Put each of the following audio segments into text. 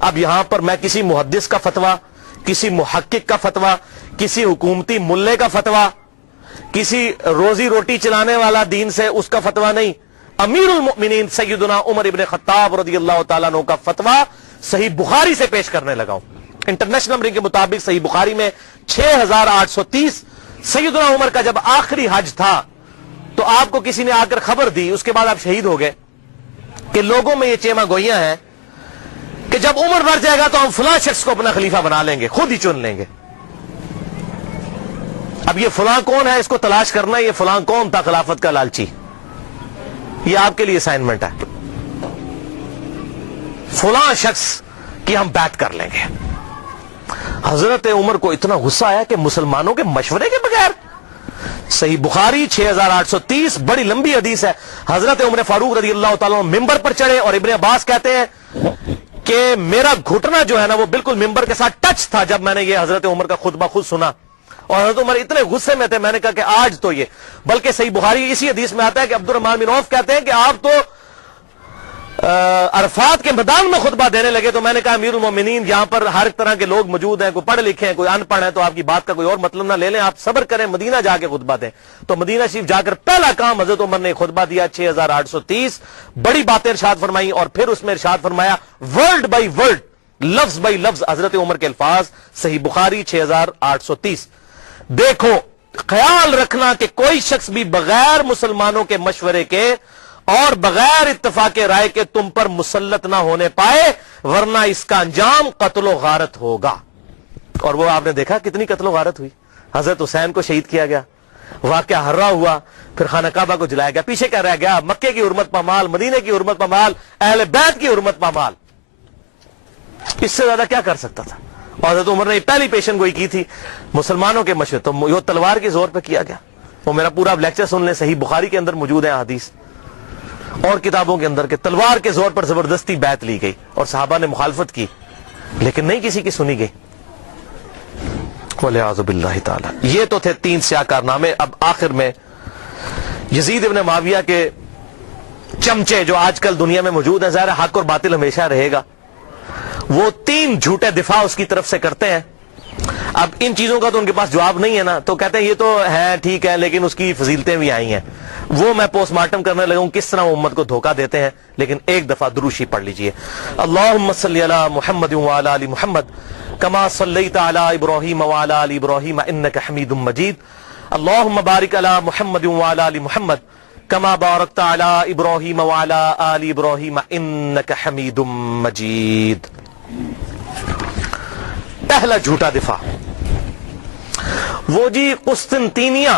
اب یہاں پر میں کسی محدث کا فتویٰ، کسی محقق کا فتویٰ، کسی حکومتی ملے کا فتویٰ، کسی روزی روٹی چلانے والا دین سے اس کا فتویٰ نہیں، امیر المؤمنین سیدنا عمر ابن خطاب رضی اللہ تعالیٰ عنہ کا فتویٰ صحیح بخاری سے پیش کرنے لگا ہوں۔ انٹرنیشنل نمبرنگ کے مطابق صحیح بخاری میں 6830، سیدنا عمر کا جب آخری حج تھا تو آپ کو کسی نے آ کر خبر دی، اس کے بعد آپ شہید ہو گئے، کہ لوگوں میں یہ چیما گوئیاں ہیں کہ جب عمر مر جائے گا تو ہم فلاں شخص کو اپنا خلیفہ بنا لیں گے، خود ہی چن لیں گے۔ اب یہ فلاں کون ہے، اس کو تلاش کرنا، یہ فلاں کون تھا خلافت کا لالچی، یہ آپ کے لیے اسائنمنٹ ہے۔ فلاں شخص کی ہم بیعت کر لیں گے۔ حضرت عمر کو اتنا غصہ آیا کہ مسلمانوں کے مشورے کے بغیر، صحیح بخاری 6830، بڑی لمبی حدیث ہے، حضرت عمر فاروق رضی اللہ تعالیٰ ممبر پر چڑھے اور ابن عباس کہتے ہیں کہ میرا گھٹنا جو ہے نا وہ بالکل ممبر کے ساتھ ٹچ تھا جب میں نے یہ حضرت عمر کا خطبہ خود سنا، اور حضرت عمر اتنے غصے میں تھے، میں نے کہا کہ آج تو یہ، بلکہ صحیح بخاری اسی حدیث میں آتا ہے کہ عبد الرحمن بن عوف کہتے ہیں کہ آپ تو عرفات کے میدان میں خطبہ دینے لگے، تو میں نے کہا امیر المومنین یہاں پر ہر طرح کے لوگ موجود ہیں، کوئی پڑھ لکھے ہیں، کوئی ان پڑھ ہے، تو آپ کی بات کا کوئی اور مطلب نہ لے لیں، آپ صبر کریں، مدینہ جا کے خطبہ دیں۔ تو مدینہ شریف جا کر پہلا کام حضرت عمر نے خطبہ دیا 6830، بڑی باتیں ارشاد فرمائی، اور پھر اس میں ارشاد فرمایا ورڈ بائی ورڈ، لفظ بائی لفظ حضرت عمر کے الفاظ، صحیح بخاری 6830۔ دیکھو، خیال رکھنا کہ کوئی شخص بھی بغیر مسلمانوں کے مشورے کے اور بغیر اتفاق رائے کے تم پر مسلط نہ ہونے پائے، ورنہ اس کا انجام قتل و غارت ہوگا۔ اور وہ آپ نے دیکھا کتنی قتل و غارت ہوئی، حضرت حسین کو شہید کیا گیا، واقعہ ہررا ہوا، پھر خانہ کعبہ کو جلایا گیا، پیچھے کیا رہ گیا، مکے کی حرمت پامال، مدینے کی حرمت پامال، اہل بیت کی حرمت پامال، اس سے زیادہ کیا کر سکتا تھا؟ اور حضرت عمر نے پہلی پیشن گوئی کی تھی مسلمانوں کے مشورے، تو وہ تلوار کے زور پہ کیا گیا۔ وہ میرا پورا لیکچر سن لیں، صحیح بخاری کے اندر موجود ہے حدیث اور کتابوں کے اندر، کہ تلوار کے زور پر زبردستی بیعت لی گئی اور صحابہ نے مخالفت کی، لیکن نہیں کسی کی سنی گئی، والعیاذ باللہ تعالی۔ یہ تو تھے 3 سیاہ کارنامے۔ اب آخر میں یزید ابن معاویہ کے چمچے جو آج کل دنیا میں موجود ہیں، ظاہر حق اور باطل ہمیشہ رہے گا، وہ 3 جھوٹے دفاع اس کی طرف سے کرتے ہیں۔ اب ان چیزوں کا تو ان کے پاس جواب نہیں ہے نا، تو کہتے ہیں یہ تو ہے ٹھیک ہے لیکن اس کی فضیلتیں بھی آئی ہیں، وہ میں پوسٹ مارٹم کرنے لگا ہوں کس طرح وہ امت کو دھوکہ دیتے ہیں۔ لیکن ایک دفعہ دروشی پڑھ لیجئے، اللہم صلی علی محمد وعلی آل محمد کما صلیت علی ابراہیم وعلی آل ابراہیم انک حمید مجید، اللہم بارک علی محمد وعلی آل محمد کما بارکت علی ابراہیم وعلی آل ابراہیم انک حمید مجید۔ پہلا جھوٹا دفاع، وہ جی قسطنطینیہ،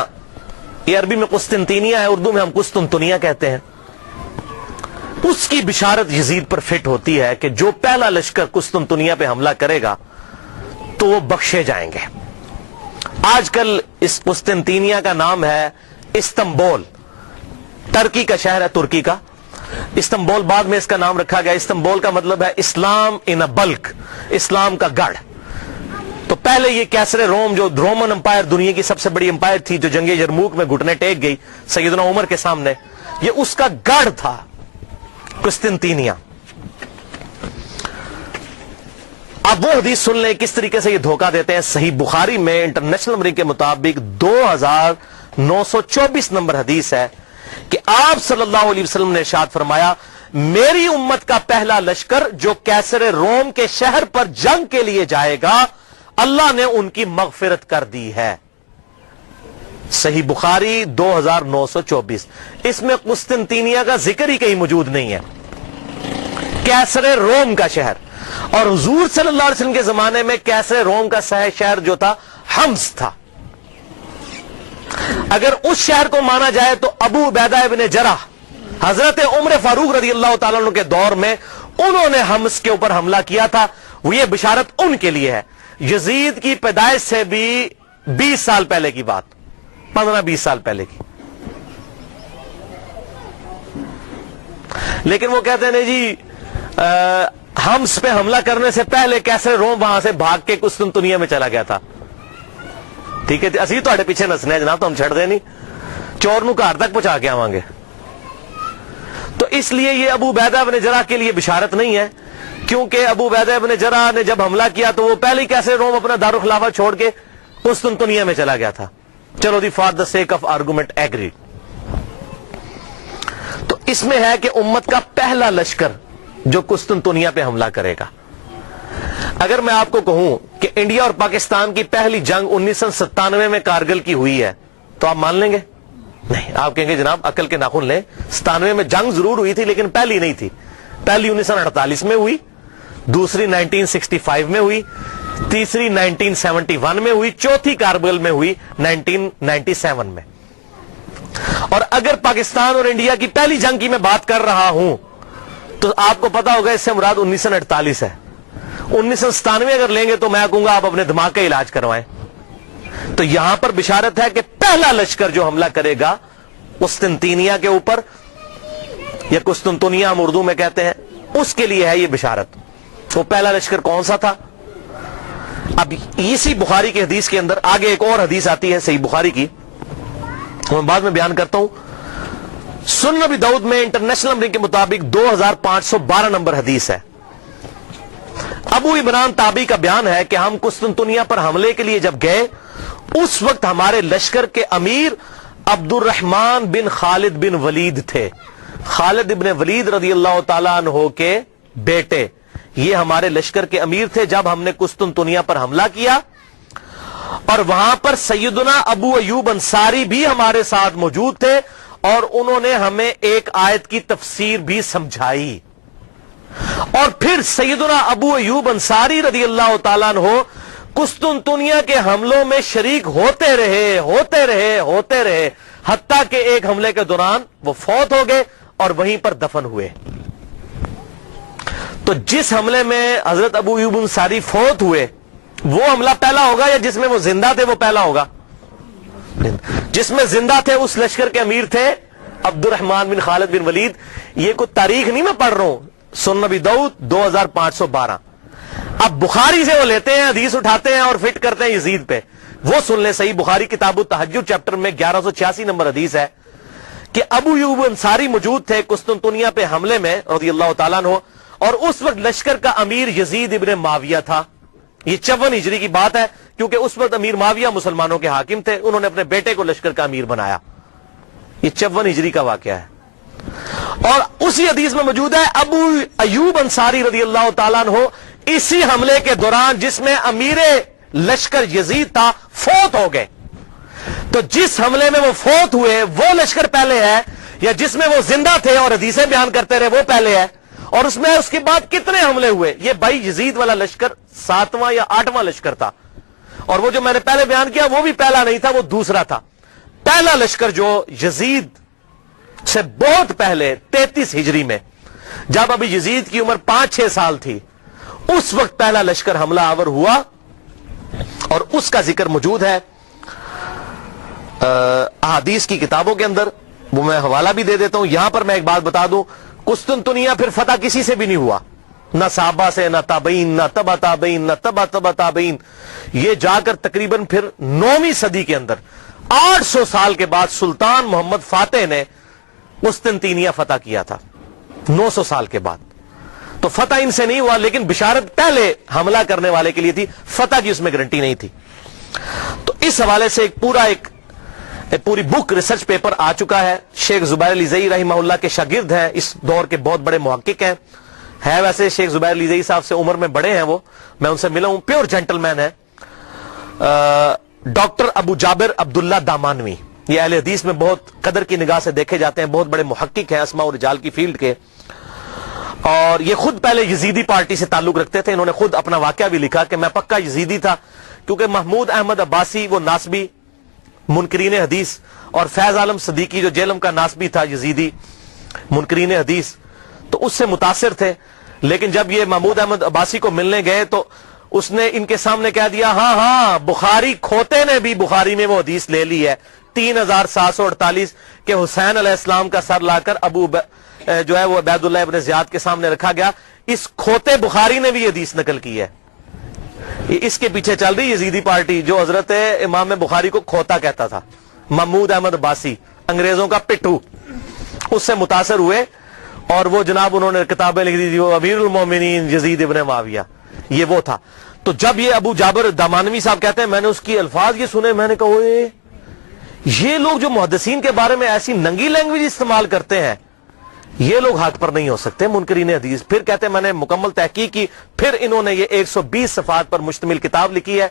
یہ عربی میں قسطنطینیہ ہے، اردو میں ہم قسطنطنیہ کہتے ہیں، اس کی بشارت یزید پر فٹ ہوتی ہے کہ جو پہلا لشکر قسطنطنیہ پہ حملہ کرے گا تو وہ بخشے جائیں گے۔ آج کل اس قسطنطینیہ کا نام ہے استنبول، ترکی کا شہر ہے، ترکی کا استنبول، بعد میں اس کا نام رکھا گیا۔ استنبول کا مطلب ہے اسلام ان بلک، اسلام کا گڑھ۔ تو پہلے یہ کیسر روم، جو رومن امپائر دنیا کی سب سے بڑی امپائر تھی، جو جنگ یرموک میں گھٹنے ٹیک گئی سیدنا عمر کے سامنے، یہ اس کا گڑھ تھا قسطنطینیہ۔ اب وہ حدیث سن لیں کس طریقے سے یہ دھوکہ دیتے ہیں۔ صحیح بخاری میں انٹرنیشنل نمبرنگ کے مطابق 2924 نمبر حدیث ہے کہ آپ صلی اللہ علیہ وسلم نے ارشاد فرمایا، میری امت کا پہلا لشکر جو کیسر روم کے شہر پر جنگ کے لیے جائے گا، اللہ نے ان کی مغفرت کر دی ہے۔ صحیح بخاری 2924، اس میں قسطنطینیہ کا ذکر ہی کہیں موجود نہیں ہے، کیسر روم کا شہر۔ اور حضور صلی اللہ علیہ وسلم کے زمانے میں کیسر روم کا شہر جو تھا حمص تھا۔ اگر اس شہر کو مانا جائے تو ابو عبیدہ ابن جرح حضرت عمر فاروق رضی اللہ تعالیٰ عنہ کے دور میں انہوں نے حمص کے اوپر حملہ کیا تھا، وہ یہ بشارت ان کے لیے ہے۔ یزید کی پیدائش سے بھی 20 سال پہلے کی بات، 15-20 سال پہلے کی۔ لیکن وہ کہتے ہیں نہیں جی حمص پہ حملہ کرنے سے پہلے کیسے روم وہاں سے بھاگ کے قسطنطنیہ میں چلا گیا تھا۔ ٹھیک ہے، اسی تو پیچھے نسنے جناب، تو ہم چھڑ دیں نہیں، چور نو گھر تک پہنچا کے آواں گے۔ تو اس لیے یہ ابو عبیدہ بن جرح کے لیے بشارت نہیں ہے، کیونکہ ابو عبیدہ ابن جرح نے جب حملہ کیا تو وہ پہلے کیسے روم اپنا دارالخلافہ چھوڑ کے قسطنطنیہ میں چلا گیا تھا. چلو دی for the sake of argument agree. تو اس میں ہے کہ امت کا پہلا لشکر جو قسطنطنیہ پہ حملہ کرے گا. اگر میں آپ کو کہوں کہ انڈیا اور پاکستان کی پہلی جنگ 1997 میں کارگل کی ہوئی ہے تو آپ مان لیں گے؟ نہیں. آپ کہیں گے جناب عقل کے ناخن لیں, 97 میں جنگ ضرور ہوئی تھی لیکن پہلی نہیں تھی. پہلی 1948 میں ہوئی, دوسری 1965 میں ہوئی, تیسری 1971 میں ہوئی, چوتھی کارگل میں ہوئی 1997 میں. اور اگر پاکستان اور انڈیا کی پہلی جنگ کی میں بات کر رہا ہوں تو آپ کو پتا ہوگا اس سے مراد 1948 ہے. 1997 اگر لیں گے تو میں کہوں گا آپ اپنے دماغ کا علاج کروائیں. تو یہاں پر بشارت ہے کہ پہلا لشکر جو حملہ کرے گا قسطنطنیہ کے اوپر, یا قسطنطنیہ ہم اردو میں کہتے ہیں, اس کے لیے ہے یہ بشارت. وہ پہلا لشکر کون سا تھا؟ اب اسی بخاری کی حدیث کے اندر آگے ایک اور حدیث آتی ہے صحیح بخاری کی, میں بعد میں بیان کرتا ہوں. سنن ابی داؤد میں انٹرنیشنل نمبر کے مطابق 2512 نمبر حدیث ہے. ابو عمران تابعی کا بیان ہے کہ ہم قسطنطنیہ پر حملے کے لیے جب گئے اس وقت ہمارے لشکر کے امیر عبد الرحمن بن خالد بن ولید تھے. خالد بن ولید رضی اللہ تعالیٰ عنہ کے بیٹے یہ ہمارے لشکر کے امیر تھے جب ہم نے قسطنطنیہ پر حملہ کیا. اور وہاں پر سیدنا ابو ایوب انصاری بھی ہمارے ساتھ موجود تھے اور انہوں نے ہمیں ایک آیت کی تفسیر بھی سمجھائی. اور پھر سیدنا ابو ایوب انصاری رضی اللہ تعالیٰ عنہ قسطنطنیہ کے حملوں میں شریک ہوتے رہے حتیٰ کہ ایک حملے کے دوران وہ فوت ہو گئے اور وہیں پر دفن ہوئے. تو جس حملے میں حضرت ابو ایوب انصاری فوت ہوئے وہ حملہ پہلا ہوگا, یا جس میں وہ زندہ تھے وہ پہلا ہوگا؟ جس میں زندہ تھے اس لشکر کے امیر تھے عبد الرحمن بن خالد بن ولید. یہ کوئی تاریخ نہیں میں پڑھ رہا ہوں, سنن ابی داؤد 2512. اب بخاری سے وہ لیتے ہیں, حدیث اٹھاتے ہیں اور فٹ کرتے ہیں یزید پہ. وہ سن لیں, صحیح بخاری کتاب التہجد چیپٹر میں 1186 نمبر حدیث ہے کہ ابو ایوب انصاری موجود تھے قسطنطنیہ پہ حملے میں رضی اللہ تعالیٰ عنہ, اور اس وقت لشکر کا امیر یزید ابن معاویہ تھا. یہ 54 ہجری کی بات ہے کیونکہ اس وقت امیر معاویہ مسلمانوں کے حاکم تھے, انہوں نے اپنے بیٹے کو لشکر کا امیر بنایا. یہ 54 ہجری کا واقعہ ہے. اور اسی حدیث میں موجود ہے ابو ایوب انصاری رضی اللہ تعالیٰ عنہ اسی حملے کے دوران جس میں امیر لشکر یزید تھا فوت ہو گئے. تو جس حملے میں وہ فوت ہوئے وہ لشکر پہلے ہے, یا جس میں وہ زندہ تھے اور حدیثیں بیان کرتے رہے وہ پہلے ہے؟ اور اس میں اس کے بعد کتنے حملے ہوئے؟ یہ بھائی یزید والا لشکر 7واں یا 8واں لشکر تھا, اور وہ جو میں نے پہلے بیان کیا وہ بھی پہلا نہیں تھا, وہ دوسرا تھا. پہلا لشکر جو یزید سے بہت پہلے 33 ہجری میں جب ابھی یزید کی عمر 5-6 سال تھی اس وقت پہلا لشکر حملہ آور ہوا, اور اس کا ذکر موجود ہے احادیث کی کتابوں کے اندر. وہ میں حوالہ بھی دے دیتا ہوں. یہاں پر میں ایک بات بتا دوں, قسطنطنیہ پھر فتح کسی سے بھی نہیں ہوا, نہ صحابہ سے, نہ تابعین, نہ تبع تابعین, نہ تبع تابعین. یہ جا کر تقریباً پھر 9ویں صدی کے اندر 800 سال کے بعد سلطان محمد فاتح نے قسطنطنیہ فتح کیا تھا, 900 سال کے بعد. تو فتح ان سے نہیں ہوا, لیکن بشارت پہلے حملہ کرنے والے کے لیے تھی, فتح کی اس میں گارنٹی نہیں تھی. تو اس حوالے سے ایک پوری بک ریسرچ پیپر آ چکا ہے. شیخ زبیر لیزئی رحمہ اللہ کے شاگرد ہیں, اس دور کے بہت بڑے محقق ہیں. ہے ویسے شیخ زبیر لیزئی صاحب سے عمر میں بڑے ہیں, وہ میں ان سے ملا ہوں, پیور جینٹل مین ہے. ڈاکٹر ابو جابر عبداللہ دامانوی, یہ اہل حدیث میں بہت قدر کی نگاہ سے دیکھے جاتے ہیں, بہت بڑے محقق ہیں اسماء و رجال کی فیلڈ کے. اور یہ خود پہلے یزیدی پارٹی سے تعلق رکھتے تھے. انہوں نے خود اپنا واقعہ بھی لکھا کہ میں پکا یزیدی تھا, کیونکہ محمود احمد عباسی وہ ناسبی منکرین حدیث, اور فیض عالم صدیقی جو جیلم کا ناسبی تھا یزیدی منکرین حدیث, تو اس سے متاثر تھے. لیکن جب یہ محمود احمد عباسی کو ملنے گئے تو اس نے ان کے سامنے کہہ دیا, ہاں بخاری کھوتے نے بھی بخاری میں وہ حدیث لے لی ہے 3748 کہ حسین علیہ السلام کا سر لا کر جو ہے وہ عبید اللہ ابن زیاد کے سامنے رکھا گیا. اس کھوتے بخاری نے بھی حدیث نقل کی ہے. اس کے پیچھے چل رہی یزیدی پارٹی جو حضرت امام بخاری کو کھوتا کہتا تھا. محمود احمد عباسی انگریزوں کا پٹھو, اس سے متاثر ہوئے. اور وہ جناب انہوں نے کتابیں لکھ دی تھی، وہ امیر المومنین یزید ابن معاویہ، یہ وہ تھا۔ تو جب یہ ابو جابر دامانوی صاحب کہتے ہیں میں نے اس کی الفاظ یہ سنے، میں نے کہا اوئے یہ لوگ جو محدثین کے بارے میں ایسی ننگی لینگویج استعمال کرتے ہیں، یہ لوگ حق پر نہیں ہو سکتے، منکرین حدیث۔ پھر کہتے ہیں میں نے مکمل تحقیق کی، پھر انہوں نے یہ 120 صفحات پر مشتمل کتاب لکھی ہے،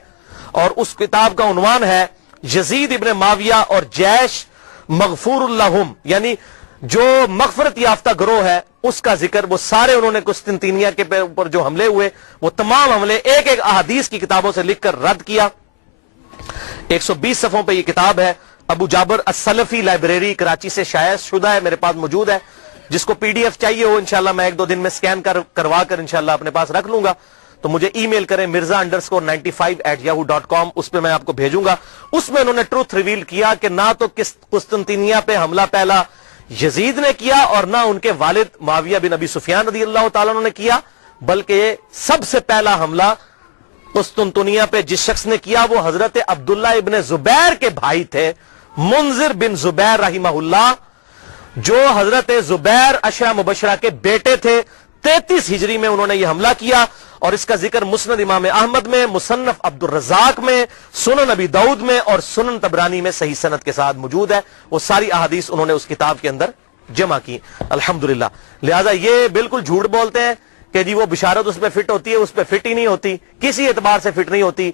اور اس کتاب کا عنوان ہے یزید ابن معاویہ اور جیش مغفور اللہم، یعنی جو مغفرت یافتہ گروہ ہے اس کا ذکر۔ وہ سارے انہوں نے قسطنطینیہ کے اوپر جو حملے ہوئے وہ تمام حملے ایک ایک احادیث کی کتابوں سے لکھ کر رد کیا۔ 120 صفحوں پہ یہ کتاب ہے، ابو جابر السلفی لائبریری کراچی سے شائع شدہ ہے، میرے پاس موجود ہے۔ جس کو پی ڈی ایف چاہیے ہو انشاءاللہ میں 1-2 دن میں سکین کروا کر انشاءاللہ اپنے پاس رکھ لوں گا، تو مجھے ای میل کریں mirza_95@yahoo.com، اس پہ میں آپ کو بھیجوں گا۔ اس میں انہوں نے ٹروتھ ریویل کیا کہ نہ تو قسطنطینیہ پہ حملہ پہلا یزید نے کیا اور نہ ان کے والد معاویہ بن ابی سفیان رضی اللہ تعالیٰ عنہ نے کیا، بلکہ سب سے پہلا حملہ قسطنطنیہ پہ جس شخص نے کیا وہ حضرت عبداللہ ابن زبیر کے بھائی تھے، منذر بن زبیر رحمہ اللہ، جو حضرت زبیر عشرہ مبشرہ کے بیٹے تھے۔ 33 ہجری میں انہوں نے یہ حملہ کیا، اور اس کا ذکر مسند امام احمد میں، مصنف عبد الرزاق میں، سنن ابی داؤد میں اور سنن طبرانی میں صحیح سند کے ساتھ موجود ہے۔ وہ ساری احادیث انہوں نے اس کتاب کے اندر جمع کی الحمدللہ۔ لہذا یہ بالکل جھوٹ بولتے ہیں کہ جی وہ بشارت اس پہ فٹ ہوتی ہے، اس پہ فٹ ہی نہیں ہوتی، کسی اعتبار سے فٹ نہیں ہوتی۔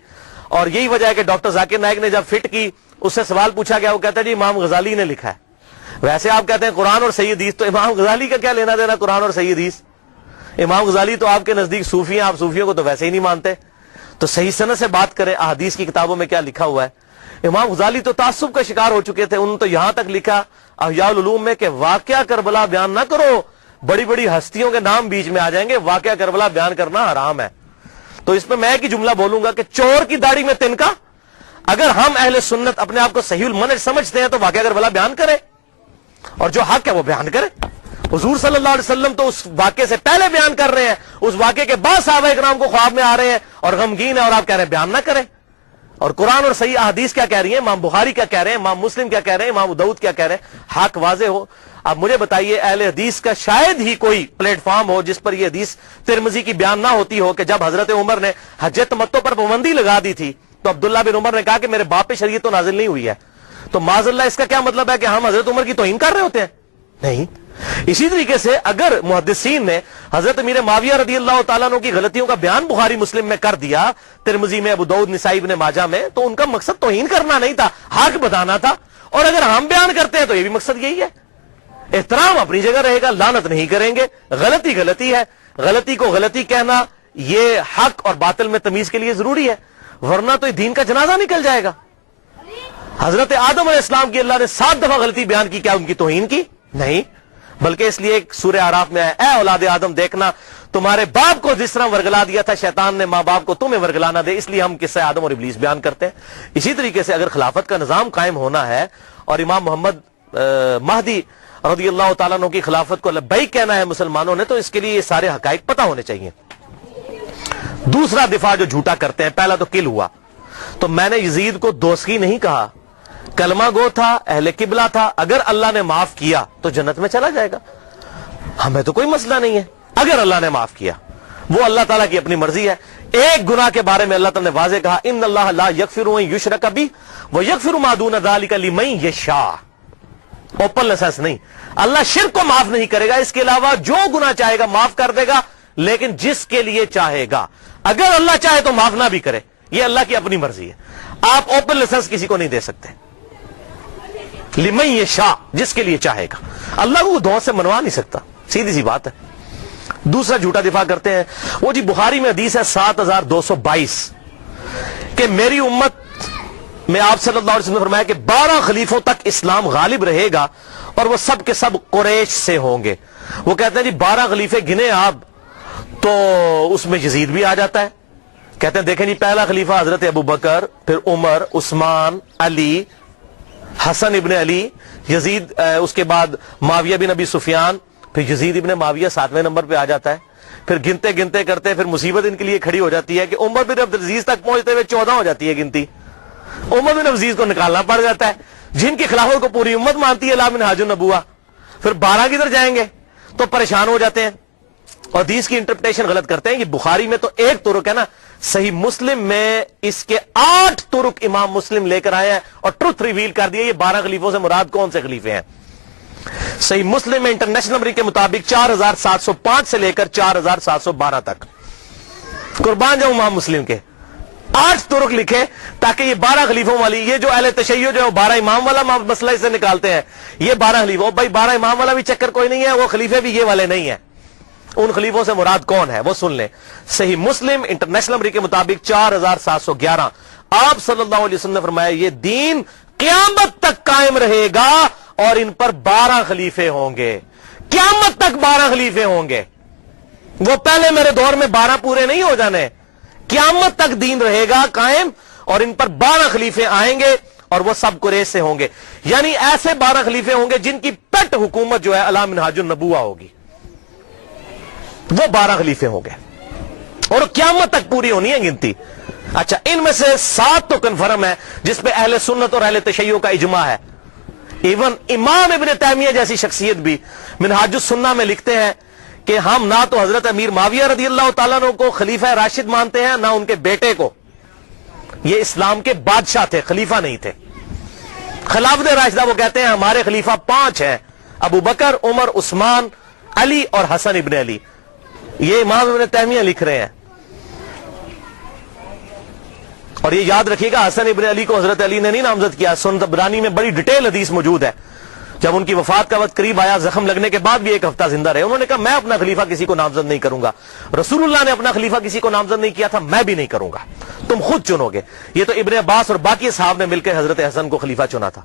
اور یہی وجہ ہے کہ ڈاکٹر ذاکر نائک نے جب فٹ کی، اس سے سوال پوچھا گیا، وہ کہتا ہے جی امام غزالی نے لکھا ہے۔ ویسے آپ کہتے ہیں قرآن اور صحیح حدیث، تو امام غزالی کا کیا لینا دینا قرآن اور صحیح حدیث؟ امام غزالی تو آپ کے نزدیک صوفی ہیں، آپ صوفیوں کو تو ویسے ہی نہیں مانتے، تو صحیح سند سے بات کریں احادیث کی کتابوں میں کیا لکھا ہوا ہے۔ امام غزالی تو تعصب کا شکار ہو چکے تھے، انہوں نے تو یہاں تک لکھا احیاء العلوم میں کہ واقعہ کربلا بیان نہ کرو، بڑی بڑی ہستیوں کے نام بیچ میں آ جائیں گے، واقعہ کربلا بیان کرنا حرام ہے۔ تو اس پہ میں ایک ہی جملہ بولوں گا کہ چور کی داڑھی میں تنکا، اگر ہم اہل سنت اپنے آپ کو صحیح المنہج سمجھتے ہیں تو واقعہ کربلا بیان کریں، اور جو حق ہے وہ بیان کریں۔ حضور صلی اللہ علیہ وسلم تو اس واقعے سے پہلے بیان کر رہے ہیں، اس واقعے کے بعد صحابہ اکرام کو خواب میں آ رہے ہیں اور غمگین ہے، اور آپ کہہ رہے ہیں بیان نہ کریں۔ اور قرآن اور صحیح احادیث کیا کہہ رہی ہیں، امام بخاری کیا کہہ رہے ہیں، امام مسلم کیا کہہ رہے ہیں، امام داؤد کیا کہہ رہے ہیں، حق واضح ہو۔ اب مجھے بتائیے اہل حدیث کا شاید ہی کوئی پلیٹ فارم ہو جس پر یہ حدیث ترمذی کی بیان نہ ہوتی ہو کہ جب حضرت عمر نے حج تمتع پر پابندی لگا دی تھی تو عبداللہ بن عمر نے کہا کہ میرے باپ پہ شریعت تو نازل نہیں ہوئی ہے، تو معاذ اللہ اس کا کیا مطلب ہے کہ ہم حضرت عمر کی توہین کر رہے ہوتے ہیں؟ نہیں۔ اسی طریقے سے اگر محدثین نے حضرت امیر معاویہ رضی اللہ تعالیٰ عنہ کی غلطیوں کا بیان بخاری مسلم میں کر دیا، ترمذی میں، ابو داؤد، نسائی، ابن ماجہ میں، تو ان کا مقصد توہین کرنا نہیں تھا، حق بتانا تھا۔ اور اگر ہم بیان کرتے ہیں تو یہ بھی مقصد یہی ہے، احترام اپنی جگہ رہے گا، لعنت نہیں کریں گے۔ غلطی غلطی ہے، غلطی کو غلطی کہنا یہ حق اور باطل میں تمیز کے لیے ضروری ہے، ورنہ تو یہ دین کا جنازہ نکل جائے گا۔ حضرت آدم علیہ السلام کی اللہ نے 7 دفعہ غلطی بیان کی، کیا ان کی توہین کی؟ نہیں، بلکہ اس لیے ایک سورہ اعراف میں ہے، اے اولاد آدم دیکھنا تمہارے باپ کو جس طرح ورگلا دیا تھا شیطان نے ماں باپ کو، تمہیں ورگلا نہ دے، اس لیے ہم قصہ آدم اور ابلیس بیان کرتے ہیں۔ اسی طریقے سے اگر خلافت کا نظام قائم ہونا ہے اور امام محمد مہدی رضی اللہ تعالیٰ عنہ کی خلافت کو لبیک کہنا ہے مسلمانوں نے، تو اس کے لیے یہ سارے حقائق پتہ ہونے چاہیے۔ دوسرا دفاع جو جھوٹا کرتے ہیں، پہلا تو کل ہوا، تو میں نے یزید کو دوستی نہیں کہا، کلمہ گو تھا، اہل قبلہ تھا، اگر اللہ نے معاف کیا تو جنت میں چلا جائے گا، ہمیں تو کوئی مسئلہ نہیں ہے اگر اللہ نے معاف کیا، وہ اللہ تعالیٰ کی اپنی مرضی ہے۔ ایک گناہ کے بارے میں اللہ تعالیٰ نے واضح کہا، ان اللہ لا یغفر ان یشرک بہ ویغفر ما دون ذلک لمن یشاء، اوپن لائسنس نہیں، اللہ شرک کو معاف نہیں کرے گا، اس کے علاوہ جو گناہ چاہے گا معاف کر دے گا، لیکن جس کے لیے چاہے گا، اگر اللہ چاہے تو معاف نہ بھی کرے، یہ اللہ کی اپنی مرضی ہے، آپ اوپن لائسنس کسی کو نہیں دے سکتے۔ لمن یشاء، جس کے لیے چاہے گا، اللہ کو دعا سے منوا نہیں سکتا، سیدھی سی بات ہے۔ دوسرا جھوٹا دفاع کرتے ہیں، وہ جی بخاری میں حدیث ہے 7222 کہ میری امت میں آپ صلی اللہ علیہ وسلم نے فرمایا کہ 12 خلیفوں تک اسلام غالب رہے گا اور وہ سب کے سب قریش سے ہوں گے۔ وہ کہتے ہیں جی 12 خلیفے گنے آپ، تو اس میں یزید بھی آ جاتا ہے۔ کہتے ہیں دیکھیں جی پہلا خلیفہ حضرت ابو بکر، پھر عمر، عثمان، علی، حسن ابن علی، یزید، اس کے بعد معاویہ بن ابی سفیان، پھر یزید ابن معاویہ 7ویں نمبر پہ آ جاتا ہے۔ پھر گنتے گنتے کرتے پھر مصیبت ان کے لیے کھڑی ہو جاتی ہے کہ عمر بن عبدالعزیز تک پہنچتے ہوئے 14 ہو جاتی ہے گنتی، عمر بن عبدالعزیز کو نکالنا پڑ جاتا ہے، جن کی خلافت کو پوری امت مانتی ہے لا منہاج النبوہ، پھر 12 کدھر جائیں گے؟ تو پریشان ہو جاتے ہیں اور حدیث کی انٹرپریٹیشن غلط کرتے ہیں. یہ بخاری میں تو ایک طرق ہے نا, صحیح مسلم میں اس کے 8 طرق امام مسلم لے کر آئے ہیں اور ٹروتھ ریویل کر دیا. یہ 12 خلیفوں سے مراد کون سے خلیفے ہیں؟ صحیح مسلم میں انٹرنیشنل نمبر کے مطابق 4705 سے لے کر 4712 تک. قربان جاؤں امام مسلم کے 8 طرق لکھے تاکہ یہ 12 خلیفوں والی, یہ جو اہل تشیع جو ہے 12 امام والا مسئلہ اس سے نکالتے ہیں, یہ 12 خلیفوں, بھائی 12 امام والا بھی چکر کوئی نہیں ہے, وہ خلیفے بھی یہ والے نہیں ہیں. ان خلیفوں سے مراد کون ہے وہ سن لیں. صحیح مسلم انٹرنیشنل نمبر کے مطابق 4711. آپ صلی اللہ علیہ وسلم نے فرمایا یہ دین قیامت تک قائم رہے گا اور ان پر 12 خلیفے ہوں گے. قیامت تک 12 خلیفے ہوں گے. وہ پہلے میرے دور میں 12 پورے نہیں ہو جانے, قیامت تک دین رہے گا قائم اور ان پر 12 خلیفے آئیں گے اور وہ سب قریش سے ہوں گے. یعنی ایسے 12 خلیفے ہوں گے جن کی پٹ حکومت جو ہے علی منہاج النبوہ ہوگی, وہ 12 خلیفے ہوں گے اور قیامت تک پوری ہونی ہے گنتی. اچھا, ان میں سے 7 تو کنفرم ہے جس پہ اہل سنت اور اہل تشیع کا اجماع ہے. ایون امام ابن تیمیہ جیسی شخصیت بھی منہاج السنہ میں لکھتے ہیں کہ ہم نہ تو حضرت امیر معاویہ رضی اللہ تعالیٰ عنہ کو خلیفہ راشد مانتے ہیں نہ ان کے بیٹے کو. یہ اسلام کے بادشاہ تھے, خلیفہ نہیں تھے. خلافت راشدہ وہ کہتے ہیں ہمارے خلیفہ 5 ہیں, ابو بکر, عمر, عثمان, علی اور حسن ابن علی. یہ امام ابن تیمیہ لکھ رہے ہیں. اور یہ یاد رکھیے گا حسن ابن علی کو حضرت علی نے نہیں نامزد کیا. سنن طبرانی میں بڑی ڈیٹیل حدیث موجود ہے. جب ان کی وفات کا وقت قریب آیا, زخم لگنے کے بعد بھی 1 ہفتہ زندہ رہے, انہوں نے کہا میں اپنا خلیفہ کسی کو نامزد نہیں کروں گا. رسول اللہ نے اپنا خلیفہ کسی کو نامزد نہیں کیا تھا, میں بھی نہیں کروں گا, تم خود چنو گے. یہ تو ابن عباس اور باقی صحابہ نے مل کے حضرت حسن کو خلیفہ چنا تھا.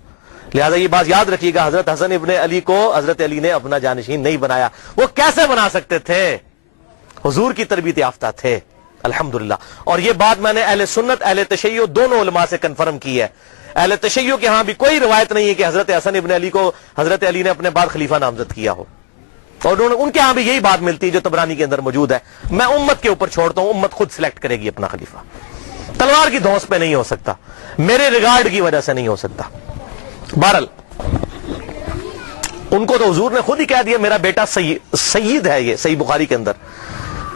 لہذا یہ بات یاد رکھیے گا, حضرت حسن ابن علی کو حضرت علی نے اپنا جانشین نہیں بنایا. وہ کیسے بنا سکتے تھے؟ حضور کی تربیت یافتہ تھے الحمدللہ. اور یہ بات میں نے اہل سنت اہل تشیع دونوں علماء سے کنفرم کی ہے. اہل تشیع کے ہاں بھی کوئی روایت نہیں ہے کہ حضرت حسن ابن علی کو حضرت علی نے اپنے بعد خلیفہ نامزد کیا ہو, اور ان کے ہاں بھی یہی بات ملتی ہے جو طبرانی کے اندر موجود ہے. میں امت کے اوپر چھوڑتا ہوں, امت خود سلیکٹ کرے گی اپنا خلیفہ. تلوار کی دھونس پہ نہیں ہو سکتا, میرے ریگارڈ کی وجہ سے نہیں ہو سکتا. بہرحال ان کو تو حضور نے خود ہی کہہ دیا میرا بیٹا سید ہے. یہ صحیح بخاری کے اندر,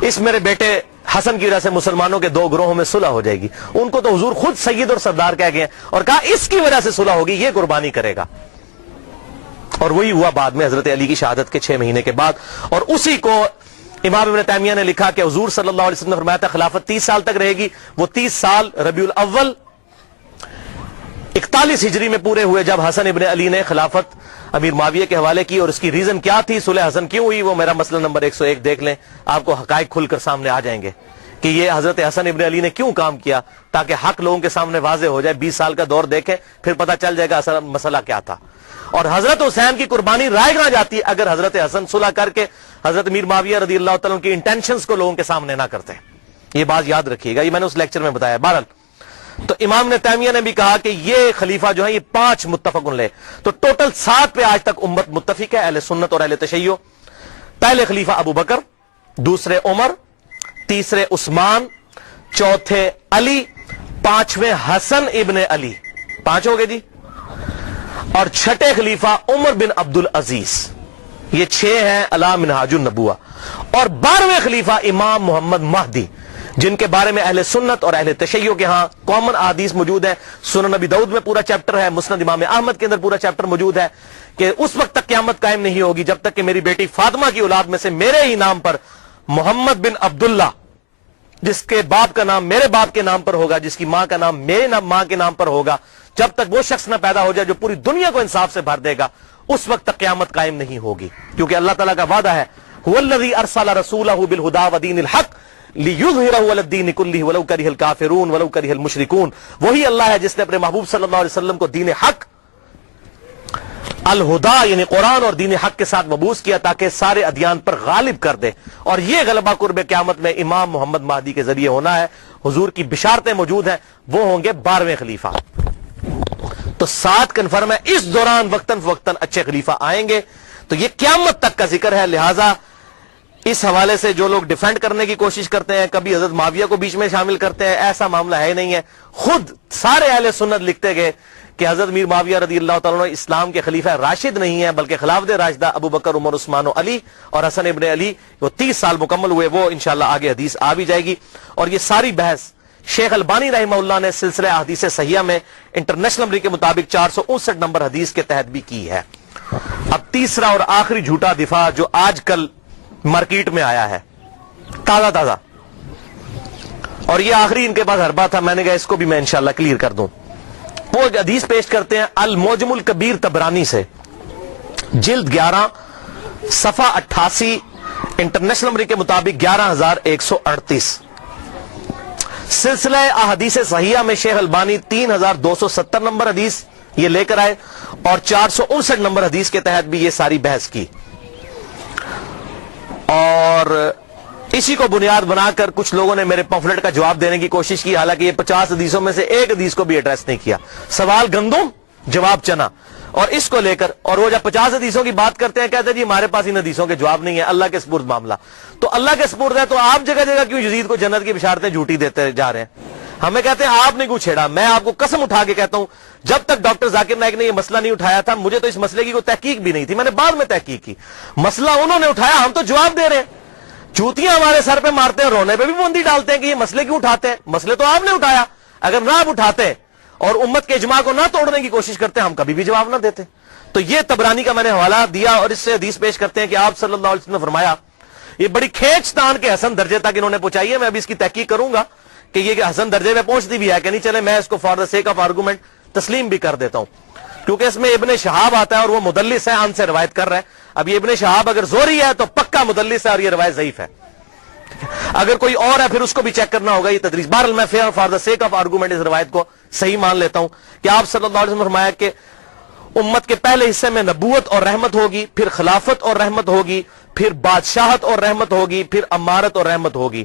اس میرے بیٹے حسن کی وجہ سے مسلمانوں کے 2 گروہوں میں صلح ہو جائے گی. ان کو تو حضور خود سید اور سردار کہہ گئے اور کہا اس کی وجہ سے صلح ہوگی, یہ قربانی کرے گا. اور وہی ہوا بعد میں حضرت علی کی شہادت کے 6 مہینے کے بعد. اور اسی کو امام ابن تیمیہ نے لکھا کہ حضور صلی اللہ علیہ وسلم نے فرمایا تھا خلافت 30 سال تک رہے گی. وہ 30 سال ربیع الاول 41 ہجری میں پورے ہوئے جب حسن ابن علی نے خلافت امیر معاویہ کے حوالے کی. اور اس کی ریزن کیا تھی, صلح حسن کیوں ہوئی, وہ میرا مسئلہ نمبر 101 دیکھ لیں, آپ کو حقائق کھل کر سامنے آ جائیں گے کہ یہ حضرت حسن ابن علی نے کیوں کام کیا, تاکہ حق لوگوں کے سامنے واضح ہو جائے. 20 سال کا دور دیکھیں پھر پتہ چل جائے گا اصل مسئلہ کیا تھا. اور حضرت حسین کی قربانی رائے گاں جاتی اگر حضرت حسن صلح کر کے حضرت امیر معاویہ رضی اللہ تعالیٰ کی انٹینشنز کو لوگوں کے سامنے نہ کرتے. یہ بات یاد رکھیے گا, یہ میں نے اس لیکچر میں بتایا. بہرحال تو امام نے تیمیہ نے بھی کہا کہ یہ خلیفہ جو ہے یہ 5 متفق لے, تو ٹوٹل 7 پہ آج تک امت متفق ہے اہل سنت اور اہل تشیع. پہلے خلیفہ ابو بکر, دوسرے عمر, تیسرے عثمان, چوتھے علی, 5ویں حسن ابن علی, 5 ہو گئے جی, اور چھٹے خلیفہ عمر بن عبد العزیز. یہ 6 ہیں علی منہاج النبوہ. اور 12ویں خلیفہ امام محمد مہدی, جن کے بارے میں اہل سنت اور اہل تشیع کے ہاں کامن احادیث موجود ہیں. سنن نبی داؤد میں پورا چیپٹر ہے, مسند امام احمد کے اندر پورا چیپٹر موجود ہے کہ اس وقت تک قیامت قائم نہیں ہوگی جب تک کہ میری بیٹی فاطمہ کی اولاد میں سے میرے ہی نام پر محمد بن عبداللہ, جس کے باپ کا نام میرے باپ کے نام پر ہوگا, جس کی ماں کا نام میرے ماں کے نام پر ہوگا, جب تک وہ شخص نہ پیدا ہو جائے جو پوری دنیا کو انصاف سے بھر دے گا, اس وقت تک قیامت قائم نہیں ہوگی. کیونکہ اللہ تعالیٰ کا وعدہ ہے هو الذی ارسل رسولہ بالہدی ودین الحق لِيُظْهِرَهُ عَلَى الدِّينِ كُلِّهِ وَلَوْ كَرِهَ الْكَافِرُونَ وَلَوْ كَرِهَ الْمُشْرِكُونَ. وہی اللہ ہے جس نے اپنے محبوب صلی اللہ علیہ وسلم کو دین حق الہدا یعنی قرآن اور دین حق کے ساتھ مبعوث کیا تاکہ سارے ادیان پر غالب کر دے. اور یہ غلبہ قرب قیامت میں امام محمد مہدی کے ذریعے ہونا ہے. حضور کی بشارتیں موجود ہیں, وہ ہوں گے 12ویں خلیفہ. تو 7 کنفرم ہے, اس دوران وقتاً فوقتاً اچھے خلیفہ آئیں گے. تو یہ قیامت تک کا ذکر ہے. لہذا اس حوالے سے جو لوگ ڈیفینڈ کرنے کی کوشش کرتے ہیں, کبھی حضرت معاویہ کو بیچ میں شامل کرتے ہیں, ایسا معاملہ ہے نہیں ہے. خود سارے اہل سنت لکھتے گئے کہ حضرت میر معاویہ رضی اللہ تعالیٰ عنہ اسلام کے خلیفہ راشد نہیں ہیں بلکہ خلافت راشدہ ابو بکر، عمر، عثمان و علی اور حسن ابن علی، وہ 30 سال مکمل ہوئے، وہ انشاءاللہ آگے حدیث آ بھی جائے گی۔ اور یہ ساری بحث شیخ البانی رحمہ اللہ نے سلسلہ احادیث صحیحہ میں انٹرنیشنل نمبر کے مطابق 459 نمبر حدیث کے تحت بھی کی ہے۔ اب تیسرا اور آخری جھوٹا دفاع جو آج کل مارکیٹ میں آیا ہے تازہ تازہ، اور یہ آخری ان کے پاس حربہ تھا، میں نے کہا اس کو بھی میں انشاءاللہ کلیئر کر دوں۔ وہ حدیث پیش کرتے ہیں المعجم الکبیر طبرانی سے، جلد 11 صفحہ 88، انٹرنیشنل نمبر کے مطابق 11138۔ سلسلہ احادیث صحیحہ میں شیخ البانی 3270 نمبر حدیث یہ لے کر آئے، اور 459 نمبر حدیث کے تحت بھی یہ ساری بحث کی، اور اسی کو بنیاد بنا کر کچھ لوگوں نے میرے پمفلٹ کا جواب دینے کی کوشش کی، حالانکہ یہ 50 حدیثوں میں سے ایک حدیث کو بھی ایڈریس نہیں کیا۔ سوال گندم، جواب چنا، اور اس کو لے کر، اور وہ جب 50 حدیثوں کی بات کرتے ہیں کہتے ہیں جی ہمارے پاس ان حدیثوں کے جواب نہیں ہے، اللہ کے سپرد معاملہ۔ تو اللہ کے سپرد ہے تو آپ جگہ جگہ کیوں یزید کو جنت کی بشارتیں جھوٹی دیتے جا رہے ہیں؟ ہمیں کہتے ہیں آپ نے کیوں چھیڑا؟ میں آپ کو قسم اٹھا کے کہتا ہوں جب تک ڈاکٹر ذاکر نائک نے یہ مسئلہ نہیں اٹھایا تھا مجھے تو اس مسئلے کی کوئی تحقیق بھی نہیں تھی، میں نے بعد میں تحقیق کی۔ مسئلہ انہوں نے اٹھایا، ہم تو جواب دے رہے ہیں، چوتیاں ہمارے سر پہ مارتے ہیں، رونے پہ بھی بوندی ڈالتے ہیں کہ یہ مسئلے کیوں اٹھاتے ہیں؟ مسئلے تو آپ نے اٹھایا، اگر نہ آپ اٹھاتے اور امت کے اجماع کو نہ توڑنے کی کوشش کرتے ہم کبھی بھی جواب نہ دیتے۔ تو یہ طبرانی کا میں نے حوالہ دیا، اور اس سے حدیث پیش کرتے ہیں کہ آپ صلی اللہ علیہ وسلم نے فرمایا، یہ بڑی کھینچ تان کے حسن درجے تک انہوں نے پہنچائی ہے، میں ابھی اس کی تحقیق کروں گا کہ یہ حسن درجے میں پہنچتی بھی ہے کہ نہیں، چلے میں اس کو for the sake of argument تسلیم بھی کر دیتا ہوں، کیونکہ اس میں ابن شہاب آتا ہے اور وہ مدلس ہے، ان سے روایت کر رہا ہے۔ اب یہ ابن شہاب اگر زوری ہے تو پکا مدلس ہے اور یہ روایت ضعیف ہے، اگر کوئی اور ہے پھر اس کو بھی چیک کرنا ہوگا، یہ تدریس۔ بہرحال میں for the sake of argument اس روایت کو صحیح مان لیتا ہوں کہ آپ صلی اللہ علیہ وسلم نے فرمایا کہ امت کے پہلے حصے میں نبوت اور رحمت ہوگی، پھر خلافت اور رحمت ہوگی، پھر بادشاہت اور رحمت ہوگی، پھر امارت اور رحمت ہوگی،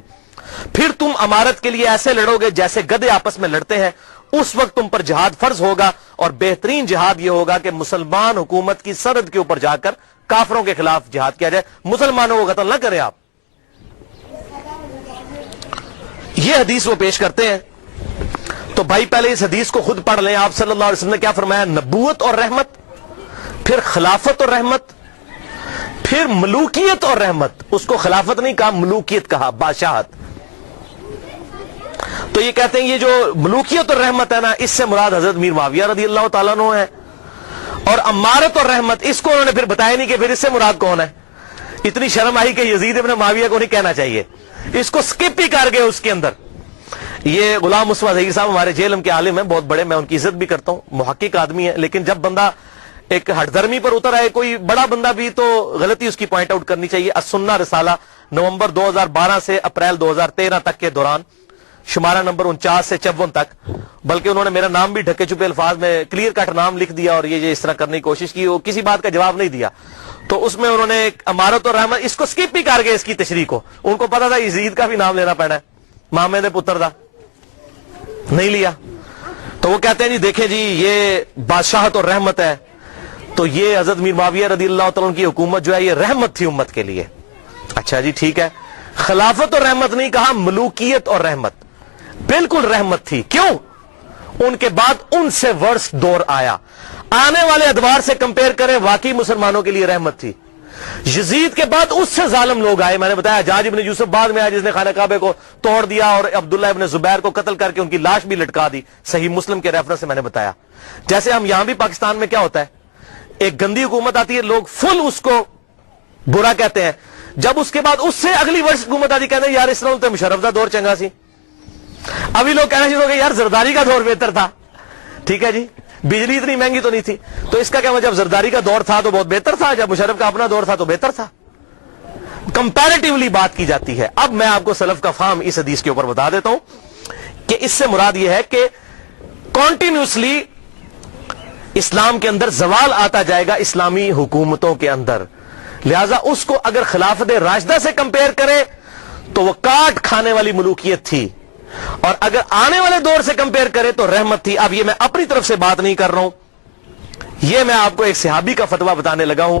پھر تم امارت کے لیے ایسے لڑو گے جیسے گدھے آپس میں لڑتے ہیں، اس وقت تم پر جہاد فرض ہوگا، اور بہترین جہاد یہ ہوگا کہ مسلمان حکومت کی سرحد کے اوپر جا کر کافروں کے خلاف جہاد کیا جائے، مسلمانوں کو قتل نہ کریں آپ۔ یہ حدیث وہ پیش کرتے ہیں، تو بھائی پہلے اس حدیث کو خود پڑھ لیں۔ آپ صلی اللہ علیہ وسلم نے کیا فرمایا؟ نبوت اور رحمت، پھر خلافت اور رحمت، پھر ملوکیت اور رحمت۔ اس کو خلافت نہیں کہا، ملوکیت کہا، بادشاہت۔ تو یہ کہتے ہیں یہ جو ملوکیت اور رحمت ہے نا، اس سے مراد حضرت میر معاویہ رضی اللہ تعالیٰ عنہ ہے، اور امارت اور رحمت اس کو انہوں نے پھر بتایا نہیں کہ پھر اس سے مراد کون ہے۔ اتنی شرم آئی کہ یزید ابن معاویہ کو نہیں کہنا چاہیے، اس کو سکپ ہی کر گئے اس کے اندر۔ یہ غلام مصطفیٰ ظہیر صاحب ہمارے جے ایل ایم کے عالم ہیں، بہت بڑے، میں ان کی عزت بھی کرتا ہوں، محقق آدمی ہے، لیکن جب بندہ ایک ہٹ دھرمی پر اتر آئے کوئی بڑا بندہ بھی تو غلطی اس کی پوائنٹ آؤٹ کرنی چاہیے۔ السنہ رسالہ نومبر 2012 سے اپریل 2013 تک کے دوران، شمارہ نمبر 49 سے 54 تک، بلکہ انہوں نے میرا نام بھی ڈھکے چھپے الفاظ میں کلیئر کٹ نام لکھ دیا اور یہ اس طرح کرنے کی کوشش کی، وہ کسی بات کا جواب نہیں دیا۔ تو اس میں انہوں نے امارت اور رحمت اس کو سکپ ہی کر گئے، اس کی تشریح کو۔ ان کو پتا تھا یزید کا بھی نام لینا پڑا ہے، مامے دے پتر دا نہیں لیا۔ تو وہ کہتے ہیں جی دیکھیں جی یہ بادشاہت اور رحمت ہے، تو یہ حضرت میر معاویہ رضی اللہ تعالیٰ عنہ کی حکومت جو ہے یہ رحمت تھی امت کے لیے۔ اچھا جی ٹھیک ہے، خلافت اور رحمت نہیں کہا، ملوکیت اور رحمت۔ بالکل رحمت تھی، کیوں؟ ان کے بعد ان سے ورس دور آیا، آنے والے ادوار سے کمپیئر کریں واقعی مسلمانوں کے لیے رحمت تھی۔ یزید کے بعد اس سے ظالم لوگ آئے، میں نے بتایا حجاج ابن یوسف بعد میں آیا جس نے خانہ کعبہ کو توڑ دیا اور عبداللہ ابن زبیر کو قتل کر کے ان کی لاش بھی لٹکا دی، صحیح مسلم کے ریفرنس سے میں نے بتایا۔ جیسے ہم یہاں بھی پاکستان میں کیا ہوتا ہے، ایک گندی حکومت آتی ہے، لوگ فل اس کو برا کہتے ہیں، جب اس کے بعد اس سے اگلی ورش حکومت آتی کہتے ہیں یار اس طرح تے مشرف دا دور چنگا سی۔ ابھی لوگ کہنا شروع ہو گئے یار زرداری کا دور بہتر تھا، ٹھیک ہے جی، بجلی اتنی مہنگی تو نہیں تھی، تو اس کا کیا مطلب جب زرداری کا دور تھا تو بہت بہتر تھا، جب مشرف کا اپنا دور تھا تو بہتر تھا۔ کمپیریٹیولی بات کی جاتی ہے۔ اب میں آپ کو سلف کا فہم اس حدیث کے اوپر بتا دیتا ہوں کہ اس سے مراد یہ ہے کہ کنٹینیوسلی اسلام کے اندر زوال آتا جائے گا اسلامی حکومتوں کے اندر، لہذا اس کو اگر خلافت راشدہ سے کمپیئر کرے تو وہ کاٹ کھانے والی ملوکیت تھی، اور اگر آنے والے دور سے کمپیئر کرے تو رحمت تھی۔ اب یہ میں اپنی طرف سے بات نہیں کر رہا ہوں، یہ میں آپ کو ایک صحابی کا فتویٰ بتانے لگا ہوں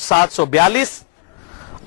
742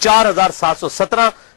4717,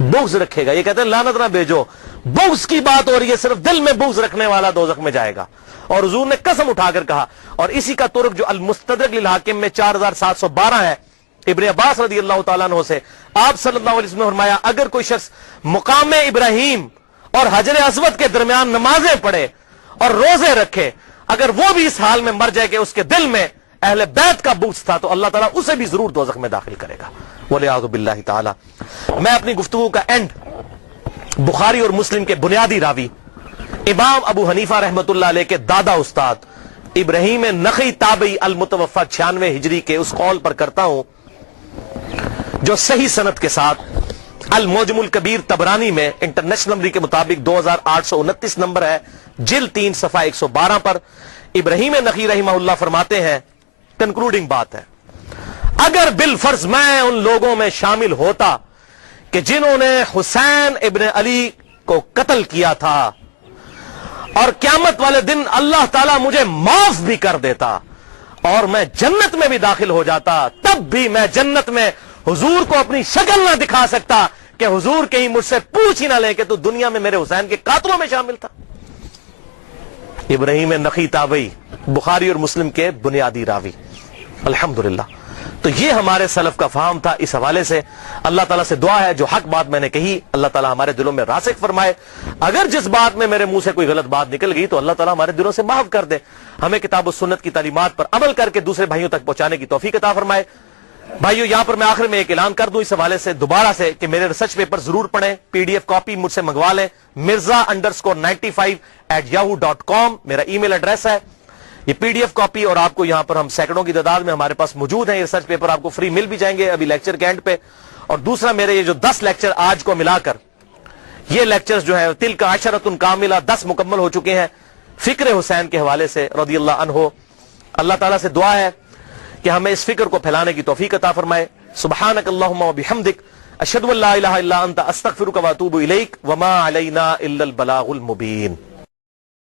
بغض رکھے گا. یہ کہتے ہیں لعنت نہ بھیجو, بغض کی بات ہو رہی ہے, صرف دل میں بغض رکھنے والا دوزخ میں جائے گا. اور حضور نے قسم اٹھا کر کہا, اور اسی کا ترک جو المستدرک للحاکم میں 4712 ہے ابن عباس رضی اللہ تعالیٰ عنہ سے, آپ صلی اللہ علیہ وسلم نے فرمایا اگر کوئی شخص مقام ابراہیم اور حجر اسود کے درمیان نمازیں پڑھے اور روزے رکھے, اگر وہ بھی اس حال میں مر جائے کہ اس کے دل میں اہل بیت کا بغض تھا, تو اللہ تعالیٰ اسے بھی ضرور دوزخ میں داخل کرے گا. والعیاذ باللہ تعالی. میں اپنی گفتگو کا اینڈ بخاری اور مسلم کے بنیادی راوی امام ابو حنیفہ رحمت اللہ علیہ کے دادا استاد ابراہیم نخعی تابعی المتوفى 96 ہجری کے اس قول پر کرتا ہوں جو صحیح سند کے ساتھ المعجم الکبیر طبرانی میں انٹرنیشنل نمبر کے مطابق 2829 نمبر ہے, جلد 3 صفحہ 112 پر ابراہیم نخعی رحمہ اللہ فرماتے ہیں, کنکلوڈنگ بات ہے, اگر بالفرض میں ان لوگوں میں شامل ہوتا کہ جنہوں نے حسین ابن علی کو قتل کیا تھا, اور قیامت والے دن اللہ تعالیٰ مجھے معاف بھی کر دیتا اور میں جنت میں بھی داخل ہو جاتا, تب بھی میں جنت میں حضور کو اپنی شکل نہ دکھا سکتا کہ حضور کہیں مجھ سے پوچھ ہی نہ لیں کہ تو دنیا میں میرے حسین کے قاتلوں میں شامل تھا. ابراہیم نخعی تابعی بخاری اور مسلم کے بنیادی راوی, الحمدللہ. تو یہ ہمارے سلف کا فہم تھا. اس حوالے سے اللہ تعالیٰ سے دعا ہے جو حق بات میں نے کہی اللہ تعالیٰ ہمارے دلوں میں راسخ فرمائے, اگر جس بات میں میرے منہ سے کوئی غلط بات نکل گئی تو اللہ تعالیٰ ہمارے دلوں سے معاف کر دے, ہمیں کتاب و سنت کی تعلیمات پر عمل کر کے دوسرے بھائیوں تک پہنچانے کی توفیق عطا فرمائے. بھائیو یہاں پر میں آخر میں ایک اعلان کر دوں اس حوالے سے دوبارہ سے کہ میرے ریسرچ پیپر ضرور پڑھیں, پی ڈی ایف کاپی مجھ سے منگوا لیں, mirza_95@yahoo.com میرا ای میل ایڈریس ہے. یہ پی ڈی ایف کاپی اور آپ کو یہاں پر ہم سینکڑوں کی تعداد میں ہمارے پاس موجود ہیں, یہ ریسرچ پیپر آپ کو فری مل بھی جائیں گے ابھی لیکچر کے اینڈ پہ. اور دوسرا میرے یہ جو 10 لیکچر آج کو ملا کر یہ لیکچرز جو ہیں تلک عشرۃ کاملہ 10 مکمل ہو چکے ہیں فکر حسین کے حوالے سے رضی اللہ عنہ. اللہ تعالیٰ سے دعا ہے کہ ہمیں اس فکر کو پھیلانے کی توفیق عطا فرمائے. سبحانک اللہم و بحمدک اشہد ان لا الہ الا انت استغفرک و اتوب الیک وما علینا الا البلاغ المبین.